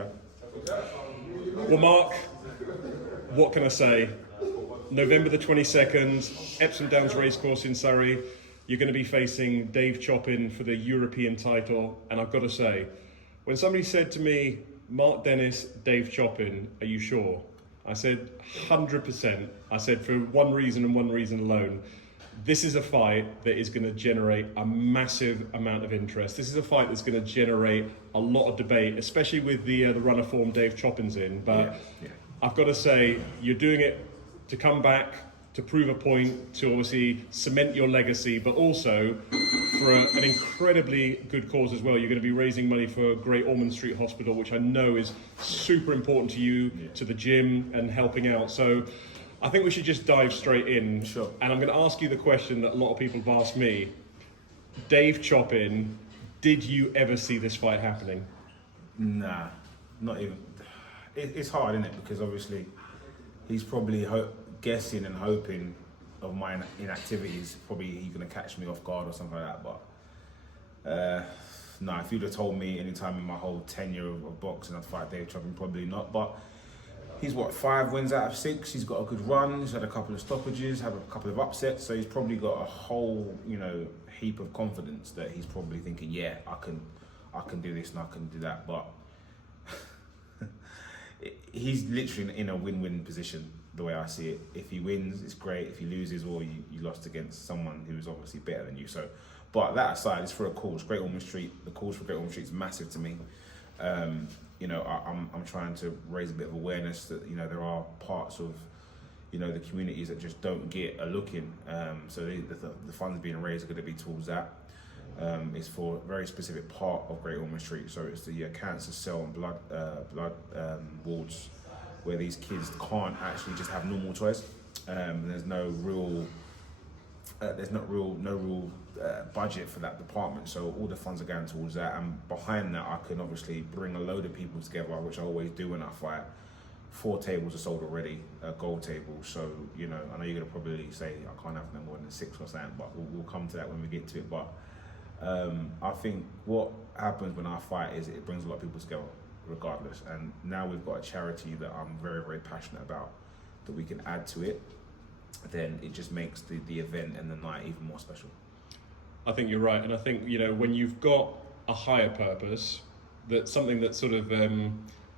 Okay. Well, Marc, what can I say? November the 22nd, Epsom Downs Racecourse in Surrey. You're going to be facing Dave Choppin for the European title. And I've got to say, when somebody said to me, Marc Dennis, Dave Choppin, are you sure? I said, 100%. I said, for one reason and one reason alone. This is a fight that is going to generate a massive amount of interest. This is a fight that's going to generate a lot of debate, especially with the run of form Dave Choppin's in. But I've got to say, you're doing it to come back, to prove a point, to obviously cement your legacy, but also for an incredibly good cause as well. You're going to be raising money for Great Ormond Street Hospital, which I know is super important to you, to the gym, and helping out. So I think we should just dive straight in. Sure. And I'm going to ask you the question that a lot of people have asked me. Dave Choppin, did you ever see this fight happening? Nah, not even. It's hard, isn't it? Because obviously he's probably guessing and hoping of my inactivities. Probably he's going to catch me off guard or something like that. But no, if you'd have told me any time in my whole tenure of boxing I'd fight Dave Choppin, probably not. But he's 5 wins out of 6. He's got a good run. He's had a couple of stoppages, had a couple of upsets. So he's probably got a whole, heap of confidence that he's probably thinking, yeah, I can do this and I can do that. But he's literally in a win-win position, the way I see it. If he wins, it's great. If he loses, or you lost against someone who's obviously better than you. So, but that aside, it's for a cause. Great Ormond Street. The cause for Great Ormond Street is massive to me. I'm trying to raise a bit of awareness that there are parts of the communities that just don't get a look in. So the funds being raised are going to be towards that. It's for a very specific part of Great Ormond Street. So it's the cancer cell and blood wards, where these kids can't actually just have normal choice. There's no real budget for that department, so all the funds are going towards that. And behind that, I can obviously bring a load of people together, which I always do when I fight. 4 tables are sold already, a gold table. So I know you're gonna probably say I can't have no more than 6 or something, but we'll come to that when we get to it. But I think what happens when I fight is it brings a lot of people together, regardless. And now we've got a charity that I'm very, very passionate about, that we can add to it. Then it just makes the event and the night even more special. I think you're right, and I think when you've got a higher purpose, that something that sort of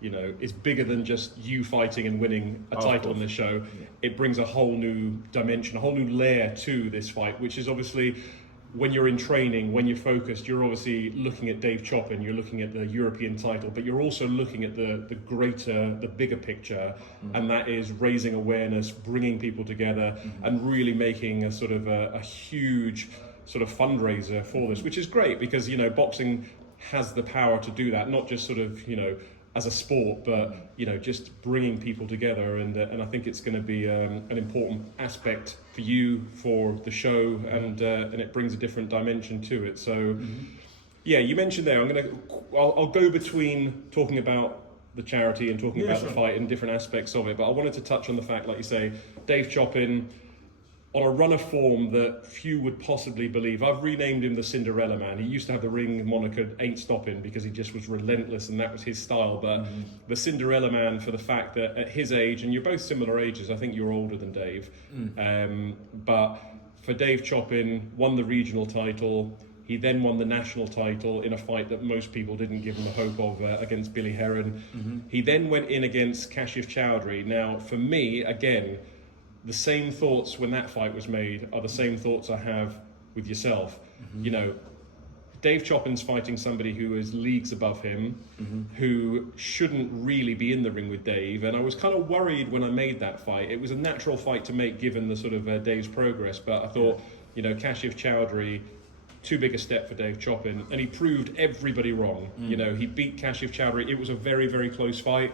is bigger than just you fighting and winning a title on this show. It brings a whole new dimension, a whole new layer to this fight, which is obviously, when you're in training, when you're focused, you're obviously looking at Dave Choppin, you're looking at the European title, but you're also looking at the bigger picture, and that is raising awareness, bringing people together, and really making a sort of a huge sort of fundraiser for this, which is great because, boxing has the power to do that, not just sort of, as a sport, but just bringing people together, and I think it's going to be an important aspect for you, for the show, and it brings a different dimension to it. So, yeah, you mentioned there. I'll go between talking about the charity and talking about the fight and different aspects of it, but I wanted to touch on the fact, like you say, Dave Choppin, on a run of form that few would possibly believe. I've renamed him the Cinderella Man. He used to have the ring moniker Ain't Stopping because he just was relentless and that was his style. But the Cinderella Man, for the fact that at his age, and you're both similar ages, I think you're older than Dave, but for Dave Choppin, won the regional title. He then won the national title in a fight that most people didn't give him a hope of, against Billy Heron. He then went in against Kashif Chowdhury. Now, for me, again, the same thoughts when that fight was made are the same thoughts I have with yourself. Dave Choppin's fighting somebody who is leagues above him, who shouldn't really be in the ring with Dave. And I was kind of worried when I made that fight. It was a natural fight to make given the sort of Dave's progress, but I thought, Kashif Chowdhury, too big a step for Dave Choppin, and he proved everybody wrong. He beat Kashif Chowdhury. It was a very, very close fight,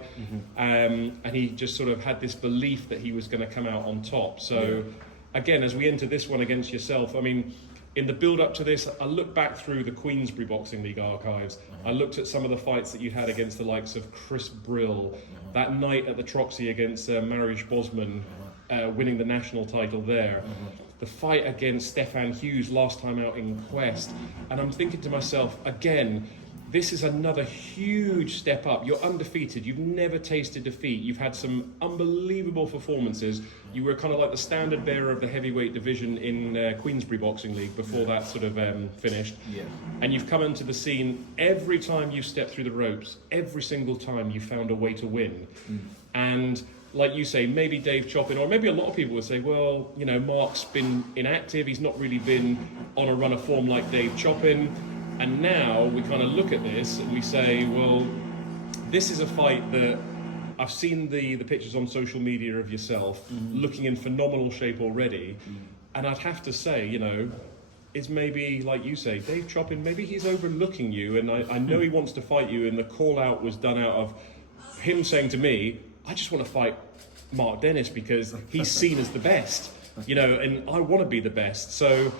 and he just sort of had this belief that he was going to come out on top. So, again, as we enter this one against yourself, I mean, in the build-up to this, I looked back through the Queensberry Boxing League archives. I looked at some of the fights that you had against the likes of Chris Brill, that night at the Troxy against Mariusz Bosman, winning the national title there. The fight against Stefan Hughes last time out in Quest. And I'm thinking to myself, again, this is another huge step up. You're undefeated. You've never tasted defeat. You've had some unbelievable performances. You were kind of like the standard bearer of the heavyweight division in Queensbury Boxing League before that sort of finished. Yeah. And you've come into the scene every time you stepped through the ropes. Every single time you found a way to win. And like you say, maybe Dave Choppin, or maybe a lot of people would say, well, you know, Marc's been inactive. He's not really been on a run of form like Dave Choppin. And now we kind of look at this and we say, well, this is a fight that I've seen the pictures on social media of yourself looking in phenomenal shape already. And I'd have to say, you know, it's maybe, like you say, Dave Choppin, maybe he's overlooking you. And I know he wants to fight you. And the call out was done out of him saying to me, I just want to fight Marc Dennis because he's seen as the best, you know, and I want to be the best. So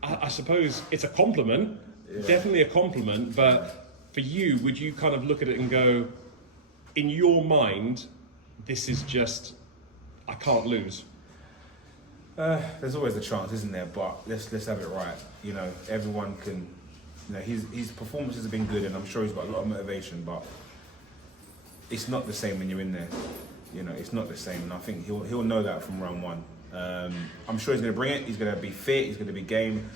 I suppose it's a compliment. Yeah. Definitely a compliment, but for you, would you kind of look at it and go, in your mind, this is just, I can't lose? There's always a chance, isn't there? But let's have it right. You know, everyone can. You know, his performances have been good, and I'm sure he's got a lot of motivation. But it's not the same when you're in there. You know, it's not the same, and I think he'll know that from round one. I'm sure he's going to bring it. He's going to be fit. He's going to be game.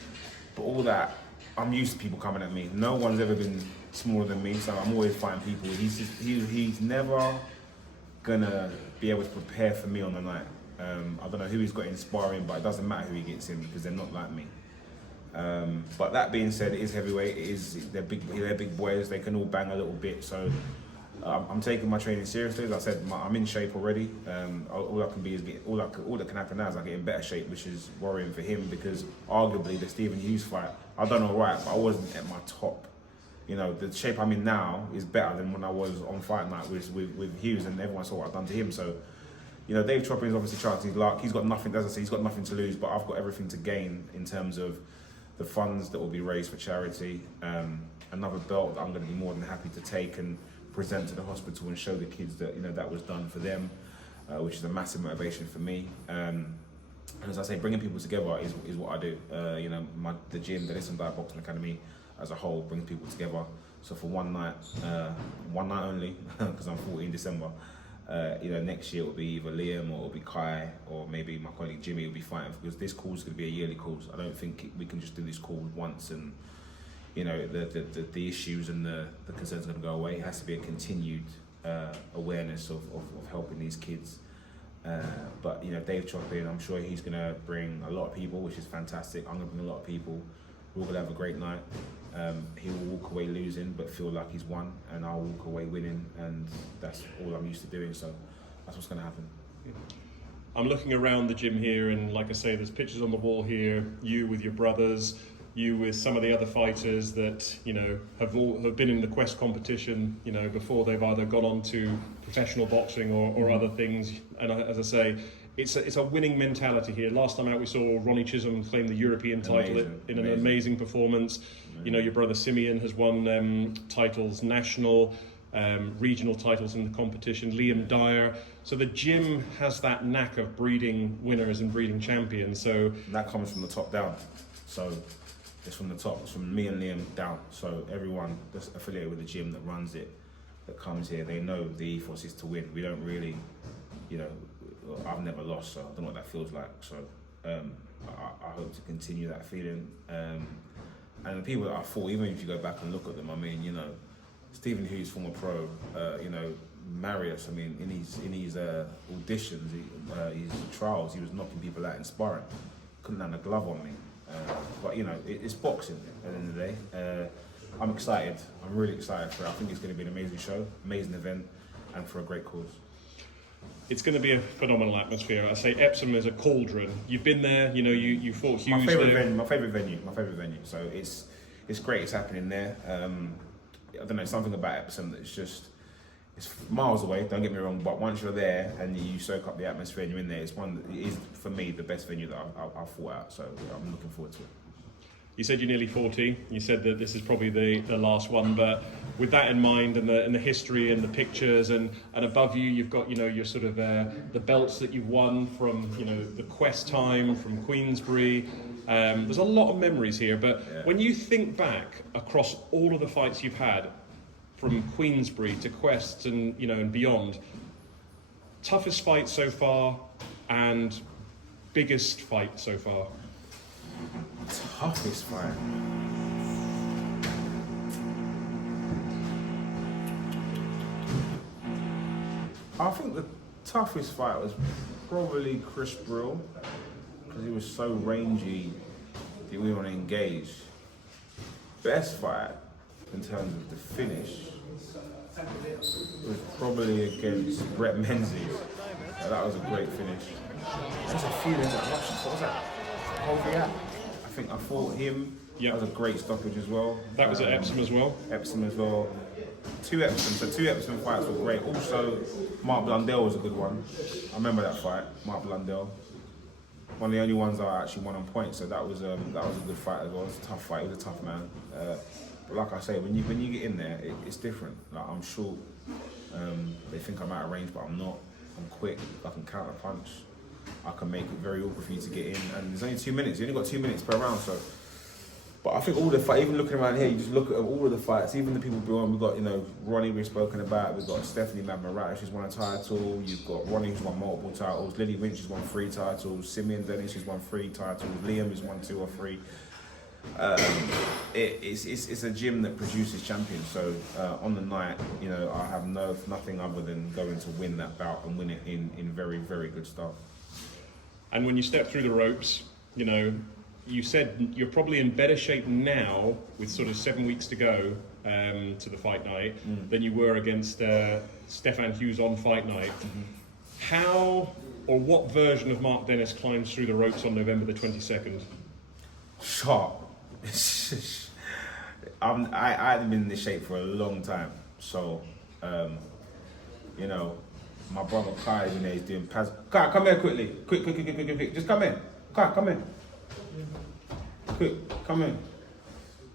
But all that. I'm used to people coming at me. No one's ever been smaller than me, so I'm always fighting people. He's never gonna be able to prepare for me on the night. I don't know who he's got in sparring, but it doesn't matter who he gets in because they're not like me. But that being said, it is heavyweight. They're big boys. They can all bang a little bit. So I'm taking my training seriously. As I said, I'm in shape already. All I can be is all that can happen now is I get in better shape, which is worrying for him because arguably the Stephen Hughes fight, I done all right, but I wasn't at my top. You know, the shape I'm in now is better than when I was on fight night with Hughes, and everyone saw what I've done to him. So, you know, Dave Choppin is obviously chancing his luck. He's got nothing, as I say, he's got nothing to lose, but I've got everything to gain in terms of the funds that will be raised for charity. Another belt that I'm going to be more than happy to take and present to the hospital and show the kids that, you know, that was done for them, which is a massive motivation for me. And as I say, bringing people together is what I do. You know, the gym, the Listen Diet Boxing Academy as a whole brings people together. So for one night only, because I'm 40 in December, you know, next year it will be either Liam or it'll be Kai or maybe my colleague Jimmy will be fighting, because this course is going to be a yearly course. I don't think we can just do this course once and, you know, the issues and the concerns are going to go away. It has to be a continued awareness of helping these kids. But, you know, Dave Choppin, I'm sure he's going to bring a lot of people, which is fantastic. I'm going to bring a lot of people. We're going to have a great night. He will walk away losing, but feel like he's won, and I'll walk away winning, and that's all I'm used to doing, so that's what's going to happen. I'm looking around the gym here, and like I say, there's pictures on the wall here, you with your brothers, you with some of the other fighters that, you know, have been in the Quest competition, you know, before they've either gone on to professional boxing or other things. And as I say, it's a winning mentality here. Last time out we saw Ronnie Chisholm claim the European title in an amazing performance. You know, your brother Simeon has won titles, national, regional titles in the competition, Liam Dyer. So the gym has that knack of breeding winners and breeding champions. So that comes from the top down. So it's from the top, it's from me and Liam down. So everyone that's affiliated with the gym that runs it, that comes here, they know the ethos is to win. We don't really, you know, I've never lost, so I don't know what that feels like. So I hope to continue that feeling. And the people that I fought, even if you go back and look at them, I mean, you know, Stephen Hughes, former pro, you know, Marius, I mean, in his auditions, his trials, he was knocking people out in sparring. Couldn't land a glove on me. But, you know, it's boxing at the end of the day. I'm excited. I'm really excited for it. I think it's going to be an amazing show, amazing event, and for a great cause. It's going to be a phenomenal atmosphere. I say Epsom is a cauldron. You've been there, you know, you fought Hughes. My favourite venue. So it's great. It's happening there. I don't know, something about Epsom that's just, it's miles away. Don't get me wrong, but once you're there and you soak up the atmosphere and you're in there, it is for me the best venue that I've fought at. So I'm looking forward to it. You said you're nearly 40. You said that this is probably the last one, but with that in mind and the history and the pictures and above you, you've got, you know, your sort of the belts that you've won from, you know, the Quest time, from Queensbury. There's a lot of memories here, but when you think back across all of the fights you've had, from Queensbury to Quest and and beyond, toughest fight so far and biggest fight so far? Toughest fight. I think the toughest fight was probably Chris Brill, because he was so rangy that we want to engage. Best fight in terms of the finish was probably against Brett Menzies. That was a great finish. There's a few there that what was that? Holviat. I think I fought him. That was a great stoppage as well. That was at Epsom as well? Epsom as well. Two Epsom fights were great. Also, Mark Blundell was a good one. I remember that fight, Mark Blundell. One of the only ones I actually won on points, so that was a good fight as well. It was a tough fight. It was a tough man. But like I say, when you get in there, it's different. Like, I'm short. They think I'm out of range, but I'm not. I'm quick. I can counter punch. I can make it very awkward for you to get in. And there's only 2 minutes. You only got 2 minutes per round, so. But I think all the fights, even looking around here, you just look at all of the fights, even the people beyond, we've got, Ronnie we've spoken about, we've got Stephanie Madmarash who's won a title, you've got Ronnie who's won multiple titles, Lily Winch who's won 3 titles, Simeon Dennis who's won 3 titles, Liam who's won 2 or 3. It's a gym that produces champions, so on the night, I have nothing other than going to win that bout and win it in very, very good style. And when you step through the ropes, you said you're probably in better shape now with sort of 7 weeks to go to the fight night than you were against Stefan Hughes on fight night. How or what version of Marc Dennis climbs through the ropes on November the 22nd? Sharp. I hadn't been in this shape for a long time, so my brother Kai is in there, he's doing pads. Kai, come here quickly, quick, just come in. Kai, come in. Quick, come in.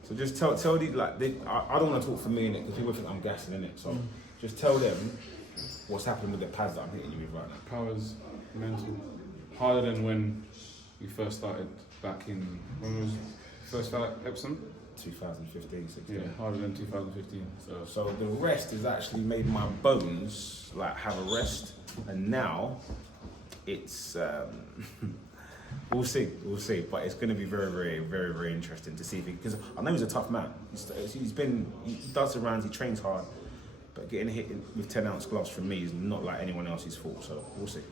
So just tell these, I don't want to talk for me in it because people think I'm gassing in it. So just tell them what's happening with the pads that I'm hitting you with right now. Power's mental. Harder than when we first started back in, when was first fight Epsom? 2015, 16. Yeah, harder than 2015. So the rest has actually made my bones have a rest, and now it's we'll see, but it's going to be very, very, very, very interesting to see because I know he's a tough man. He does the rounds, he trains hard, but getting hit with 10-ounce gloves from me is not like anyone else's fault. So we'll see.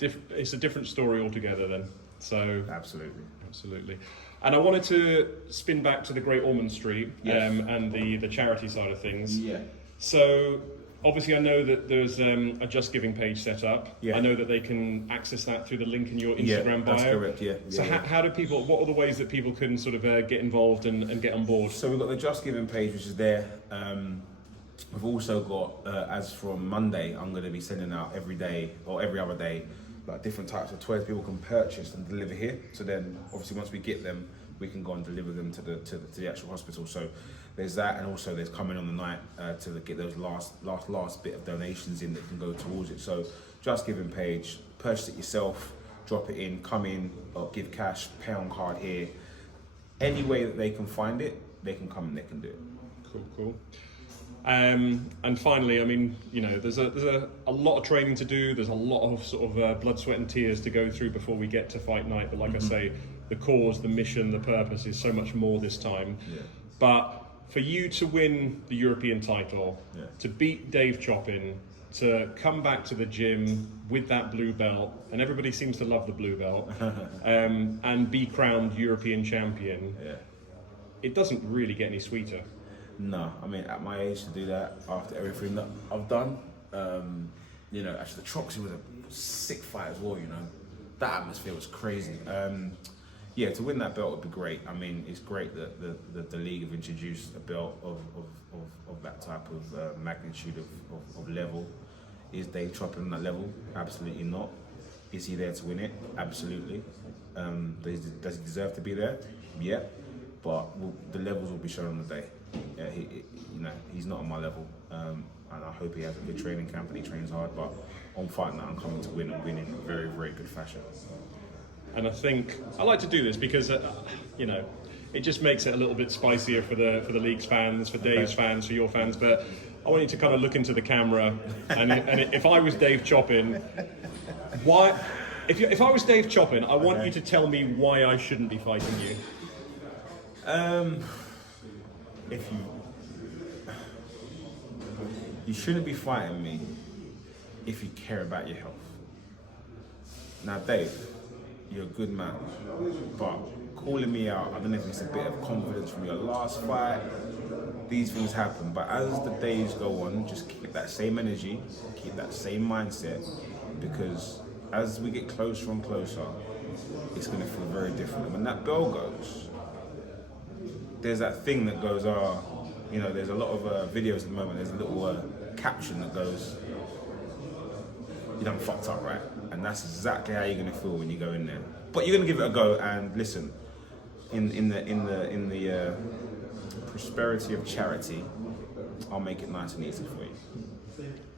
It's a different story altogether then. So absolutely. And I wanted to spin back to the Great Ormond Street and the charity side of things. Yeah. So obviously I know that there's a Just Giving page set up. Yeah. I know that they can access that through the link in your Instagram bio. That's correct, yeah. So how do people, what are the ways that people can sort of get involved and get on board? So we've got the Just Giving page, which is there. We've also got, as from Monday, I'm going to be sending out every day or every other day different types of toys people can purchase and deliver here. So then, obviously, once we get them, we can go and deliver them to the actual hospital. So there's that, and also there's coming on the night to get those last bit of donations in that can go towards it. So Just Giving page, purchase it yourself, drop it in, come in, or give cash, pay on card here. Any way that they can find it, they can come and they can do it. Cool. And finally, I mean, there's a lot of training to do. There's a lot of sort of blood, sweat, and tears to go through before we get to fight night. But like I say, the cause, the mission, the purpose is so much more this time. Yeah. But for you to win the European title, to beat Dave Choppin, to come back to the gym with that blue belt, and everybody seems to love the blue belt, and be crowned European champion, it doesn't really get any sweeter. No, I mean, at my age to do that, after everything that I've done, actually the Troxy was a sick fight as well, That atmosphere was crazy. To win that belt would be great. I mean, it's great that the league have introduced a belt of that type of magnitude of level. Is Dave Choppin on that level? Absolutely not. Is he there to win it? Absolutely. Does he deserve to be there? Yeah. But the levels will be shown on the day. He's not on my level, and I hope he has a good training camp and he trains hard. But on fight night, I'm coming to win and win in very, very good fashion. And I think I like to do this because, you know, it just makes it a little bit spicier for the league's fans, for Dave's fans, for your fans. But I want you to kind of look into the camera, and if I was Dave Choppin, why? If I was Dave Choppin, I want you to tell me why I shouldn't be fighting you. If you shouldn't be fighting me if you care about your health. Now, Dave, you're a good man, but calling me out, I don't know if it's a bit of confidence from your last fight. These things happen, but as the days go on, just keep that same energy, keep that same mindset, because as we get closer and closer, it's going to feel very different. And when that bell goes, there's that thing that goes, you know, there's a lot of videos at the moment, there's a little caption that goes, you done fucked up, right? And that's exactly how you're going to feel when you go in there. But you're going to give it a go, and listen, in the prosperity of charity, I'll make it nice and easy for you.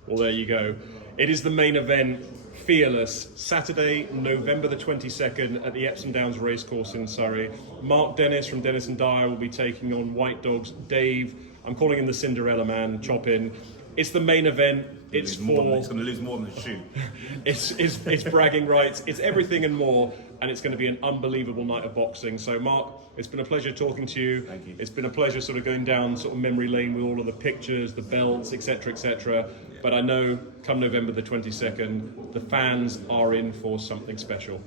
Well, there you go. It is the main event, Fearless, Saturday, November the 22nd at the Epsom Downs Racecourse in Surrey. Marc Dennis from Dennis and Dyer will be taking on White Dog's Dave. I'm calling him the Cinderella Man, Choppin. It's the main event. It's He's going to lose more than the shoe. It's bragging rights. It's everything and more. And it's going to be an unbelievable night of boxing. So, Mark, it's been a pleasure talking to you. Thank you. It's been a pleasure sort of going down sort of memory lane with all of the pictures, the belts, etc., etc. Yeah. But I know come November the 22nd, the fans are in for something special.